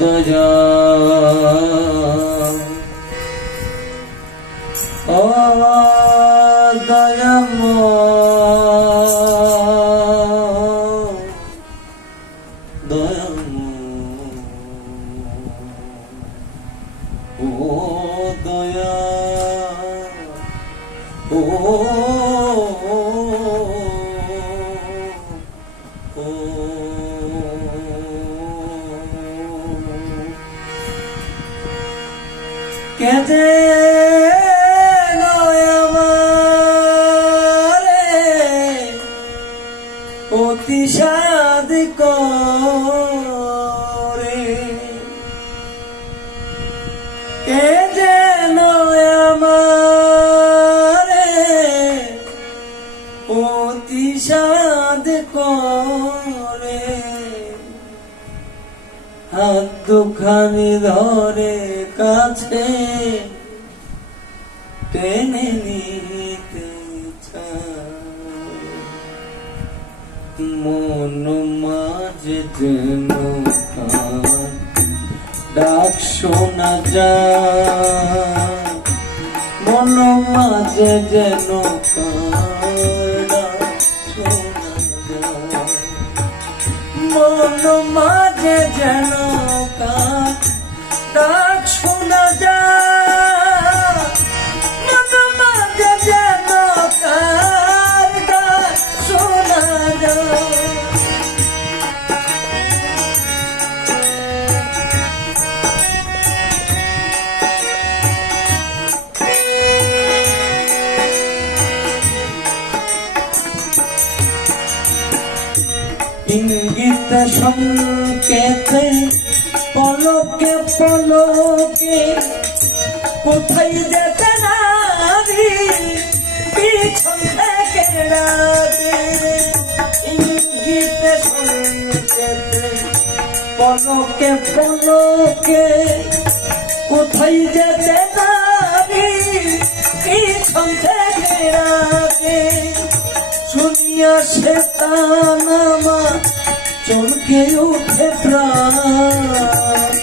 দয়া ও দয়াময়। দয়াময়। ও অতিসাদ করে। কে যেন আমারে অতিসাদ করে। হাত দুখানি ধরে কাছে টেনে নিতে মন মাঝে যেন ডাক শোনা যায়, মন মাঝে যেন মন মাঝে যেন কার। সংকেতে, পলকে পলকে, কোথায় যেতে নারী, পিছন থেকে ডাকে ইঙ্গিত সংকেতে, পলকে পলকে, কোথায় যেতে নারী, পিছন থেকে ডাকে শুনিয়া সে তানামা উঠে প্রাণ।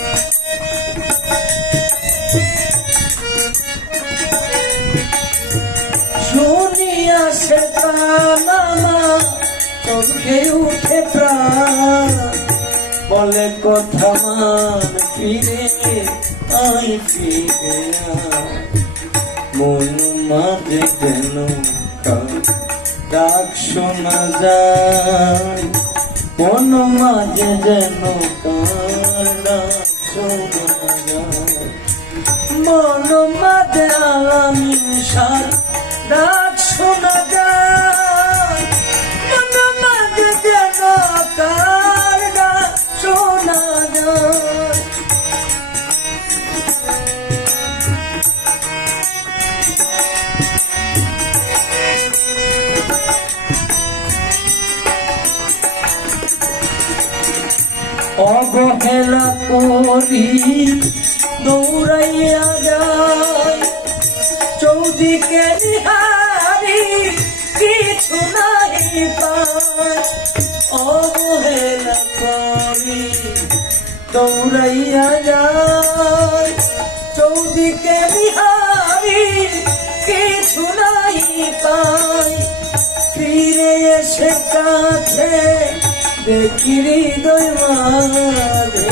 শুনিয়া সে তানামা চমকে উঠে প্রাণ। বলে কথা মান ফিরে আই ফিরে মন মাঝে যেন ডাক শোনা যায়। মন মাঝে যেন ডাক শোনা যায় মন মাঝে আলামি সার ডাক শোনা অবহেলা করি, দৌড়াইয়া যায় চৌদিকে নিহারি, কিছু নাই পায় অবহেলা করি, দৌড়াইয়া যায় চৌদিকে নিহারি, কিছু নাই পায় ফিরে এসে কাছে দেখি হৃদয় মারে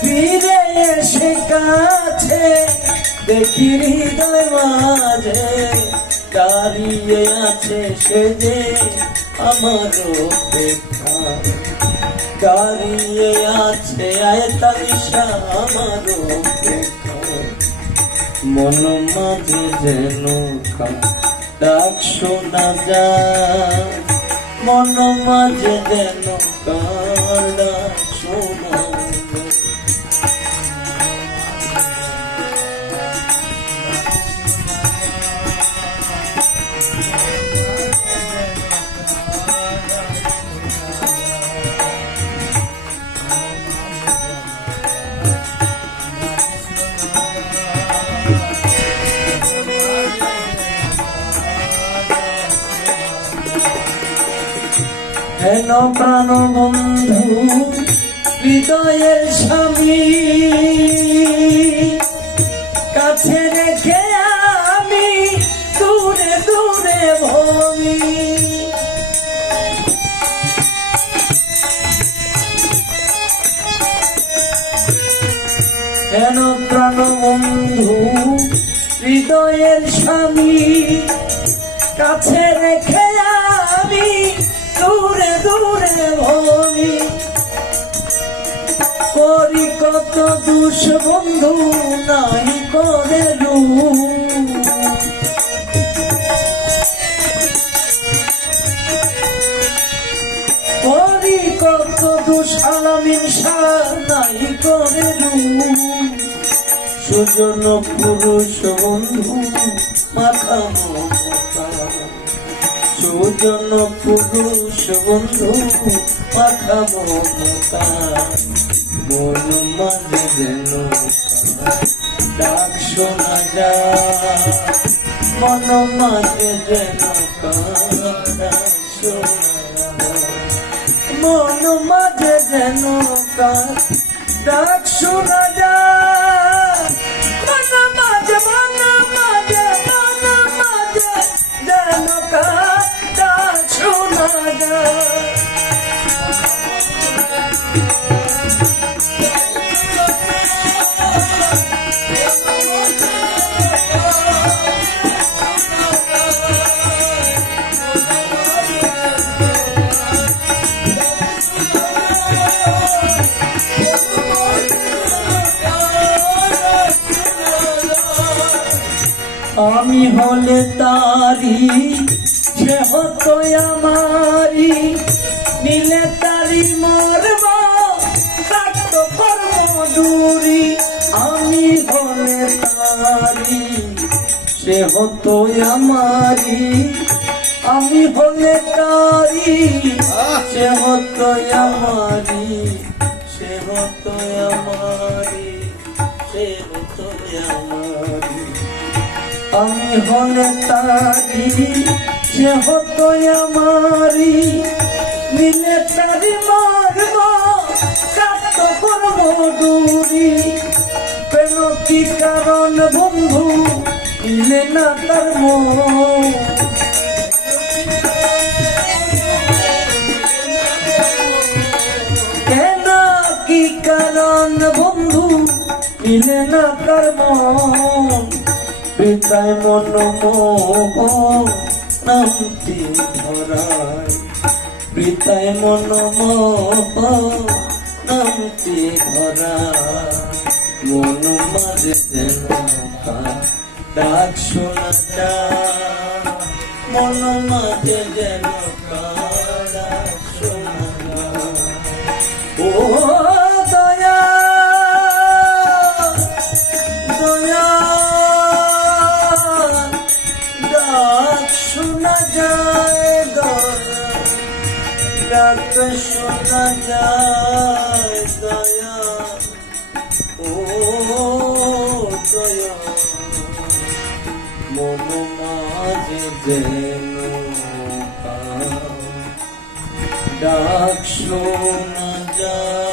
ফিরে এসে কাছে দেখি হৃদয় মাঝে, দাঁড়িয়ে আছে সে যে আমার দেখা দাঁড়িয়ে আছে আয়তালিশা আমার দেখা মন মাঝে যেন ডাক শোনা যায়। মন মাঝে যেন কার ডাক শোনা হেন প্রাণ বন্ধু হৃদয়ের স্বামী। কাছে রেখে আমি দূরে দূরে ভূমি হেন প্রাণ বন্ধু হৃদয়ের স্বামী, কাছে রেখে কত দুষ বন্ধু নাই করে। করি কত দুষালামিন নাই করে। সুজন পুরুষ বন্ধু মাথা সুজন পুরুষ বন্ধু মাথা মমতা। মন মাঝে যেন ডাক শোনা যায়। মন মাঝে যেন। মন মাঝে যেন ডাক শোনা যায়। আমি হলে তারি সে হতো আমারি। নিলে তারি মরব কাটতো কর্ম দূরি, আমি হলে তারি। সে হতো আমারি, আমি হলে তারি। সে হতো আমারি, সে হতো আমারি, সে হতো আমারি। আমি হলে তারি। সে হতো আমারি মিলে তারি মারব কাট করব দূরি কেন কি কারণ বন্ধু? মিলে না তার মন। কি কারণ বন্ধু? মিলে না তার মন। পিতায় মন মোহ নামটি ধরায় বৃতায় মন মোহ নামটি ধরায় মন মাঝে যেন ডাক শোনা মন মাঝে যেন শোনা যায় দয়া ও দয়া মন মাঝে যেন ডাক শোনা যায়